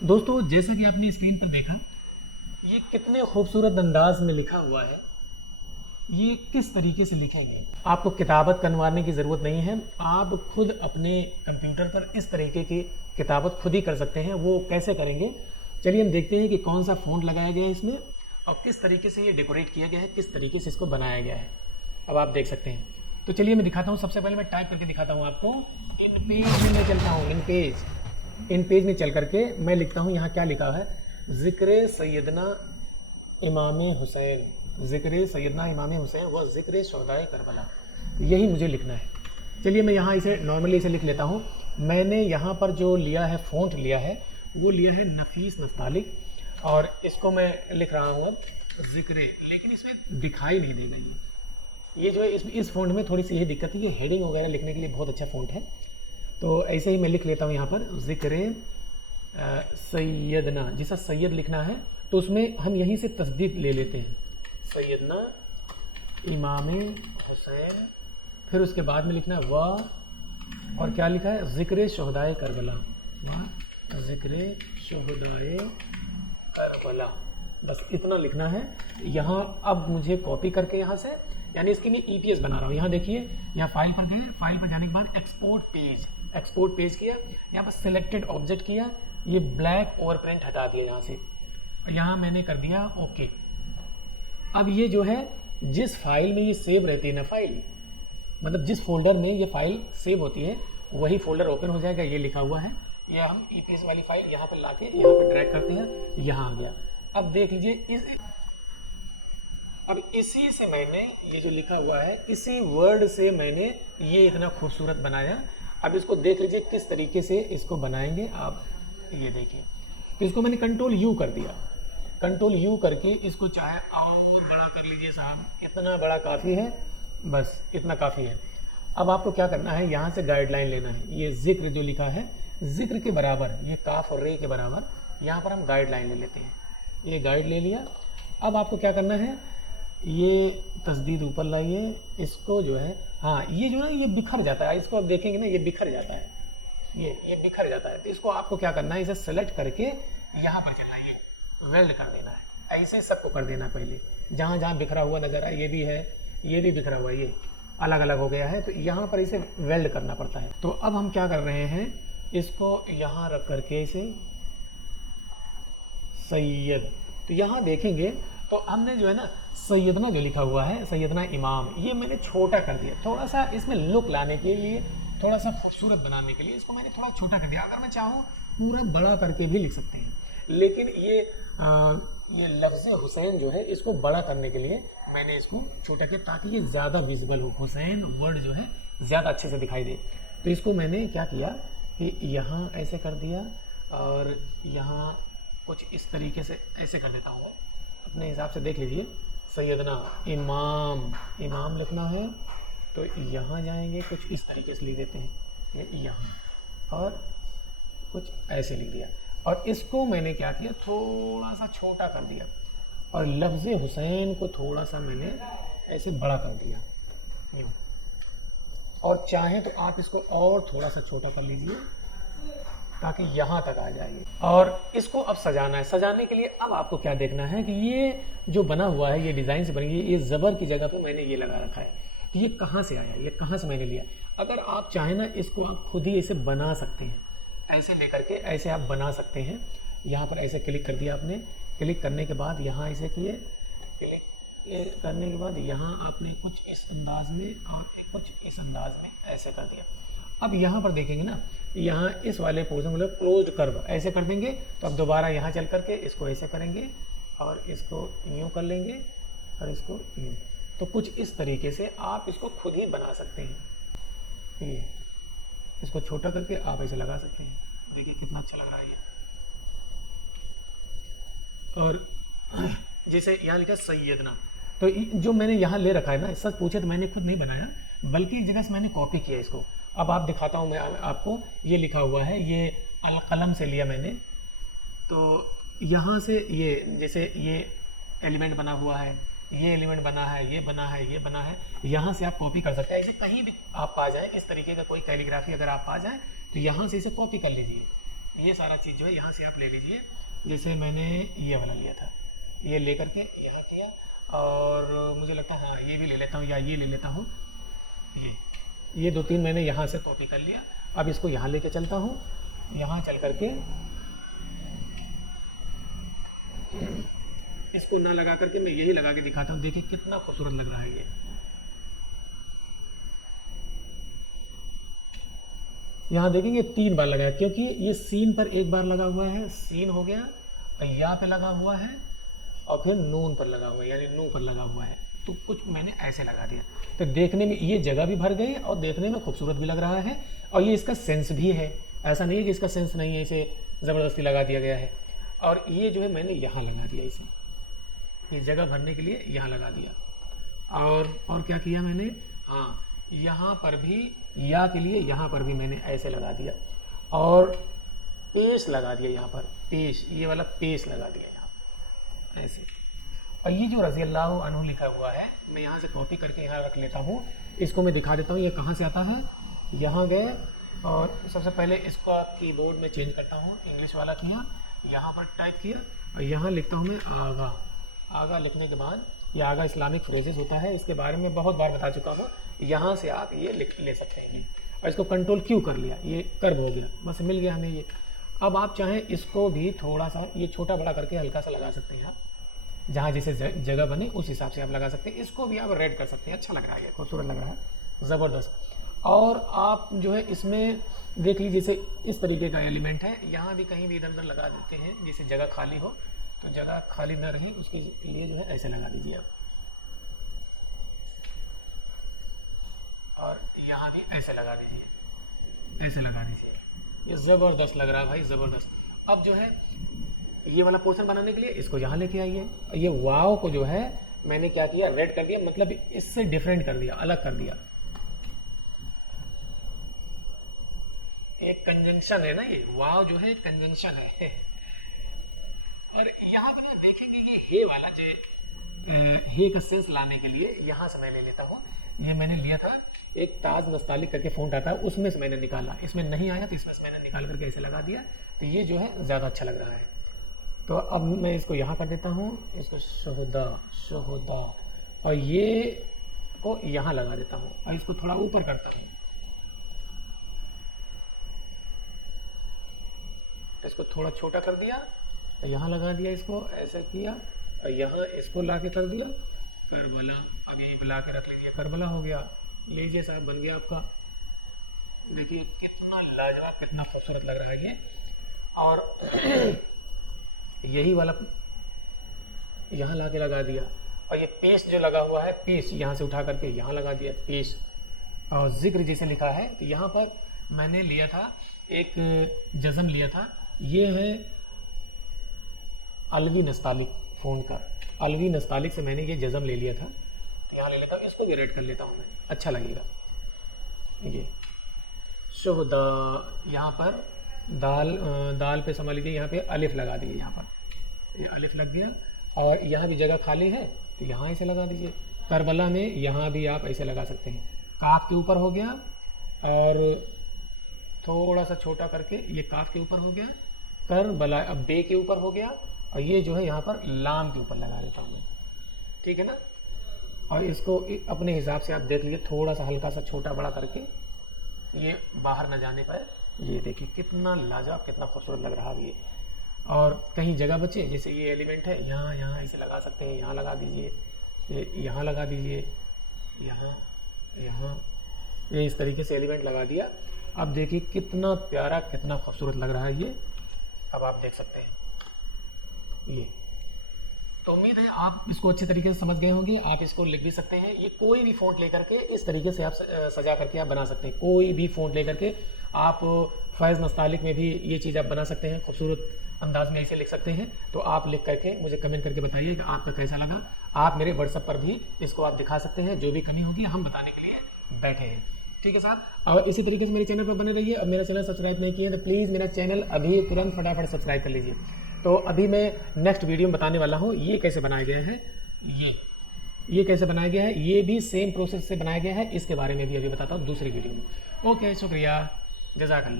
दोस्तों, जैसा कि आपने स्क्रीन पर देखा, ये कितने खूबसूरत अंदाज में लिखा हुआ है। ये किस तरीके से लिखेंगे, आपको किताबत करवाने की ज़रूरत नहीं है। आप खुद अपने कंप्यूटर पर इस तरीके की किताबत खुद ही कर सकते हैं। वो कैसे करेंगे, चलिए हम देखते हैं कि कौन सा फ़ॉन्ट लगाया गया है इसमें और किस तरीके से ये डेकोरेट किया गया है, किस तरीके से इसको बनाया गया है। अब आप देख सकते हैं। तो चलिए मैं दिखाता हूँ। सबसे पहले मैं टाइप करके दिखाता हूँ आपको। इन पेज में मैं चलता हूँ। इन पेज में चल करके मैं लिखता हूँ। यहाँ क्या लिखा है, ज़िक्र सैयदना इमाम हुसैन, ज़िक्र सैयदना इमाम हुसैन व ज़िक्र शहदाए करबला, यही मुझे लिखना है। चलिए मैं यहाँ इसे नॉर्मली इसे लिख लेता हूँ। मैंने यहाँ पर जो लिया है फ़ॉन्ट लिया है, वो लिया है नफीस नस्तालिक, और इसको मैं लिख रहा हूँ अब ज़िक्र, लेकिन इसमें दिखाई नहीं देगा। ये जो है इस फ़ॉन्ट में थोड़ी सी यही दिक्कत है। ये हेडिंग वगैरह लिखने के लिए बहुत अच्छा फ़ॉन्ट है। तो ऐसे ही मैं लिख लेता हूँ यहाँ पर ज़िक्र सैयदना। जैसा सैयद लिखना है तो उसमें हम यहीं से तस्दीद ले लेते हैं, सैयदना इमाम हुसैन। फिर उसके बाद में लिखना है वाह, और क्या लिखा है, ज़िक्र शहदाए करबला, वाह ज़िक्र शहदाए करबला। बस इतना लिखना है। यहाँ अब मुझे कॉपी करके यहाँ से, यानी इसकी मैं ईपीएस बना रहा हूँ। यहाँ देखिए, यहाँ फाइल पर गए, फाइल पर जाने के बाद एक्सपोर्ट पेज किया, यहाँ पर सिलेक्टेड ऑब्जेक्ट किया, ये ब्लैक ओवर प्रिंट हटा दिया यहाँ से, और यहाँ मैंने कर दिया ओके। अब ये जो है, जिस फाइल में ये सेव रहती है ना, फाइल मतलब जिस फोल्डर में ये फाइल सेव होती है, वही फोल्डर ओपन हो जाएगा। ये लिखा हुआ है, ये हम ईपीएस वाली फाइल यहाँ पर लाके यहाँ पर ड्रैग करते हैं, यहाँ आ गया। अब देख लीजिए, अब इसी से मैंने ये जो लिखा हुआ है, इसी वर्ड से मैंने ये इतना खूबसूरत बनाया। अब इसको देख लीजिए किस तरीके से इसको बनाएंगे आप, ये देखिए। तो इसको मैंने कंट्रोल यू कर दिया, कंट्रोल यू करके इसको चाहे और बड़ा कर लीजिए साहब, इतना बड़ा काफ़ी है, बस इतना काफ़ी है। अब आपको क्या करना है, यहाँ से गाइडलाइन लेना है। ये ज़िक्र जो लिखा है, ज़िक्र के बराबर, ये काफ और रे के बराबर, यहाँ पर हम गाइडलाइन ले लेते हैं। ये गाइड ले लिया। अब आपको क्या करना है, ये तस्दीद ऊपर लाइए, इसको जो है, हाँ ये जो है ये बिखर जाता है, इसको आप देखेंगे ना, ये बिखर जाता है, ये बिखर जाता है। तो इसको आपको क्या करना है, इसे सेलेक्ट करके यहाँ पर चलाइए, वेल्ड कर देना है। ऐसे सबको कर देना पहले, जहाँ जहाँ बिखरा हुआ नजर आए, ये भी है, ये भी बिखरा हुआ, ये अलग अलग हो गया है, तो यहाँ पर इसे वेल्ड करना पड़ता है। तो अब हम क्या कर रहे हैं, इसको यहाँ रख करके इसे सैयद, तो यहाँ देखेंगे तो हमने जो है ना, सैयदना जो लिखा हुआ है, सैयदना इमाम, ये मैंने छोटा कर दिया। थोड़ा सा इसमें लुक लाने के लिए, थोड़ा सा खूबसूरत बनाने के लिए इसको मैंने थोड़ा छोटा कर दिया। अगर मैं चाहूँ पूरा बड़ा करके भी लिख सकते हैं, लेकिन ये लफ्ज़ हुसैन जो है, इसको बड़ा करने के लिए मैंने इसको छोटा किया, ताकि ये ज़्यादा विजिबल हो, हुसैन वर्ड जो है ज़्यादा अच्छे से दिखाई दे। तो इसको मैंने क्या किया कि यहाँ ऐसे कर दिया, और यहाँ कुछ इस तरीके से ऐसे कर देता हूँ, अपने हिसाब से देख लीजिए। सैयदना इमाम लिखना है, तो यहाँ जाएंगे, कुछ इस तरीके से लिख देते हैं, ये यहाँ, और कुछ ऐसे लिख दिया। और इसको मैंने क्या किया, थोड़ा सा छोटा कर दिया, और लफ्ज़ हुसैन को थोड़ा सा मैंने ऐसे बड़ा कर दिया यूँ। और चाहें तो आप इसको और थोड़ा सा छोटा कर लीजिए, ताकि यहाँ तक आ जाएगी। और इसको अब सजाना है। सजाने के लिए अब आपको क्या देखना है कि ये जो बना हुआ है, ये डिज़ाइन से बनी, ये ज़बर की जगह पे मैंने ये लगा रखा है। तो ये कहाँ से आया, ये कहाँ से मैंने लिया। अगर आप चाहें ना, इसको आप खुद ही ऐसे बना सकते हैं, ऐसे लेकर के ऐसे आप बना सकते हैं। यहाँ पर ऐसे क्लिक कर दिया आपने, क्लिक करने के बाद यहाँ ऐसे किए, क्लिक करने के बाद यहाँ आपने कुछ इस अंदाज में और कुछ इस अंदाज में ऐसे कर दिया। अब यहाँ पर देखेंगे ना, यहाँ इस वाले पोर्शन मतलब क्लोज्ड कर्व ऐसे कर देंगे, तो अब दोबारा यहाँ चल करके इसको ऐसे करेंगे, और इसको यूँ कर लेंगे, और इसको यूँ। तो कुछ इस तरीके से आप इसको खुद ही बना सकते हैं। ये इसको छोटा करके आप ऐसे लगा सकते हैं। देखिए कितना अच्छा लग रहा है ये। और जैसे यहाँ लिखा सैयदना, तो जो मैंने यहाँ ले रखा है ना, सच पूछे तो मैंने खुद नहीं बनाया, बल्कि एक जगह से मैंने कॉपी किया इसको। अब आप दिखाता हूँ मैं आपको, ये लिखा हुआ है, ये अलकलम से लिया मैंने। तो यहाँ से ये, जैसे ये एलिमेंट बना हुआ है, ये एलिमेंट बना है, ये बना है, ये बना है, यहाँ से आप कॉपी कर सकते हैं। ऐसे कहीं भी आप पा जाएँ, इस तरीके का कोई कैलीग्राफी अगर आप पा जाएँ, तो यहाँ से इसे कॉपी कर लीजिए, ये सारा चीज़ जो है यहाँ से आप ले लीजिए। जैसे मैंने ये वाला लिया था, ये ले करके यहाँ किया, और मुझे लगता है हाँ ये भी ले लेता हूँ, या ये ले लेता हूँ। ये 2-3 मैंने यहाँ से कॉपी कर लिया। अब इसको यहाँ लेके चलता हूँ, यहाँ चल करके इसको ना लगा करके मैं यही लगा के दिखाता हूँ। देखिए कितना खूबसूरत लग रहा है ये। यहाँ देखेंगे 3 बार लगाया, क्योंकि ये सीन पर एक बार लगा हुआ है, सीन हो गया, या पे लगा हुआ है, और फिर नून पर लगा हुआ है, यानी नू पर लगा हुआ है। तो कुछ मैंने ऐसे लगा दिया, तो देखने में ये जगह भी भर गई और देखने में खूबसूरत भी लग रहा है, और ये इसका सेंस भी है। ऐसा नहीं है कि इसका सेंस नहीं है, इसे ज़बरदस्ती लगा दिया गया है। और ये जो है मैंने यहाँ लगा दिया, इसे ये जगह भरने के लिए यहाँ लगा दिया। और क्या किया मैंने, हाँ यहाँ पर भी या के लिए यहाँ पर भी मैंने ऐसे लगा दिया, और पेश लगा दिया यहाँ पर, पेश, ये वाला पेश लगा दिया यहाँ ऐसे। और ये जो रज़ी अल्लाह अन्हु लिखा हुआ है, मैं यहाँ से कॉपी करके यहाँ रख लेता हूँ। इसको मैं दिखा देता हूँ ये कहाँ से आता है। यहाँ गए और सबसे पहले इसका कीबोर्ड में चेंज करता हूँ, इंग्लिश वाला किया, यहाँ पर टाइप किया, और यहाँ लिखता हूँ मैं आगा। आगा लिखने के बाद, ये आगा इस्लामिक फ्रेजेस होता है, इसके बारे में बहुत बार बता चुका हूँ। यहाँ से आप ये ले सकते हैं, और इसको कंट्रोल क्यू कर लिया, ये कर्व हो गया, बस मिल गया हमें ये। अब आप चाहें इसको भी थोड़ा सा ये छोटा बड़ा करके हल्का सा लगा सकते हैं आप, जहाँ जैसे जगह बने उस हिसाब से आप लगा सकते हैं। इसको भी आप रेड कर सकते हैं, अच्छा लग रहा है, खूबसूरत लग रहा है, ज़बरदस्त। और आप जो है इसमें देख लीजिए, जैसे इस तरीके का एलिमेंट है, यहाँ भी कहीं भी इधर उधर लगा देते हैं, जैसे जगह खाली हो, तो जगह खाली न रही उसके लिए जो है ऐसे लगा दीजिए आप, और यहाँ भी ऐसे लगा दीजिए, ऐसे लगा दीजिए। ये ज़बरदस्त लग रहा है भाई, ज़बरदस्त। अब जो है ये वाला पोर्शन बनाने के लिए इसको यहाँ लेके आइए। ये वाव को जो है मैंने क्या किया, रेड कर दिया, मतलब इससे डिफरेंट कर दिया, अलग कर दिया। एक कंजंक्शन है ना, ये वाव जो है कंजंक्शन है। और यहाँ पर देखेंगे ये हे वाला जो हे का सेंस लाने के लिए यहाँ से मैं ले लेता हूँ। ये मैंने लिया था, एक ताज नस्तालिक करके फ़ॉन्ट आता है, उसमें से मैंने निकाला, इसमें नहीं आया तो इसमें से मैंने निकाल करके ऐसे लगा दिया, तो ये जो है ज़्यादा अच्छा लग रहा है। तो अब मैं इसको यहाँ कर देता हूँ, इसको शोहदा, और ये को यहाँ लगा देता हूँ, और इसको थोड़ा ऊपर करता हूँ, इसको थोड़ा छोटा कर दिया, यहाँ लगा दिया, इसको ऐसा किया, और यहाँ इसको ला के कर दिया करबला। अब यही बुला के रख लीजिए, करबला हो गया। लीजिए साहब, बन गया आपका। देखिए कितना लाजवाब, कितना खूबसूरत लग रहा है ये। और यही वाला यहाँ ला के लगा दिया, और ये पेश जो लगा हुआ है, पेश यहाँ से उठा करके यहाँ लगा दिया, पेश। और जिक्र जैसे लिखा है, तो यहाँ पर मैंने लिया था एक जज़म लिया था, ये है अलवी नस्तालिक फ़ॉन्ट का, अलवी नस्तालिक से मैंने ये जज़म ले लिया था, तो यहाँ ले लेता हूँ, इसको भी रेड कर लेता हूँ मैं, अच्छा लगेगा। ये शुहदा, यहाँ पर दाल पे समझ लीजिए, यहाँ पे अलिफ लगा दीजिए, यहाँ पर ये अलिफ लग गया, और यहाँ भी जगह खाली है तो यहाँ ऐसे लगा दीजिए। करबला में यहाँ भी आप ऐसे लगा सकते हैं, काफ के ऊपर हो गया, और थोड़ा सा छोटा करके ये काफ के ऊपर हो गया, करबला अब बे के ऊपर हो गया, और ये जो है यहाँ पर लाम के ऊपर लगा देता हूँ मैं, ठीक है ना। और इसको अपने हिसाब से आप देख लीजिए, थोड़ा सा हल्का सा छोटा बड़ा करके, ये बाहर न जाने पाए। ये देखिए कितना लाजवाब, कितना खूबसूरत लग रहा है ये। और कहीं जगह बचे, जैसे ये एलिमेंट है, यहाँ ऐसे लगा सकते हैं, यहाँ लगा दीजिए, ये यहाँ लगा दीजिए, यहाँ ये इस तरीके से एलिमेंट लगा दिया। अब देखिए कितना प्यारा, कितना खूबसूरत लग रहा है ये। अब आप देख सकते हैं ये। तो उम्मीद है आप इसको अच्छे तरीके से समझ गए होंगे। आप इसको लिख भी सकते हैं, ये कोई भी फ़ॉन्ट लेकर के इस तरीके से आप सजा करके आप बना सकते हैं। कोई भी फ़ॉन्ट लेकर के आप फैज़ नस्तालिक में भी ये चीज़ आप बना सकते हैं, खूबसूरत अंदाज में ऐसे लिख सकते हैं। तो आप लिख करके मुझे कमेंट करके बताइए कि आपका कैसा लगा। आप मेरे व्हाट्सएप पर भी इसको आप दिखा सकते हैं, जो भी कमी होगी हम बताने के लिए बैठे हैं, ठीक है साहब। और इसी तरीके से मेरे चैनल पर बने रहिए। अब मेरा चैनल सब्सक्राइब नहीं किए तो प्लीज़ मेरा चैनल अभी तुरंत फटाफट सब्सक्राइब कर लीजिए। तो अभी मैं नेक्स्ट वीडियो में बताने वाला हूँ ये कैसे बनाया गया है, ये कैसे बनाया गया है, ये भी सेम प्रोसेस से बनाया गया है। इसके बारे में भी अभी बताता हूँ दूसरी वीडियो में। ओके, शुक्रिया, जज़ाकल्लाह।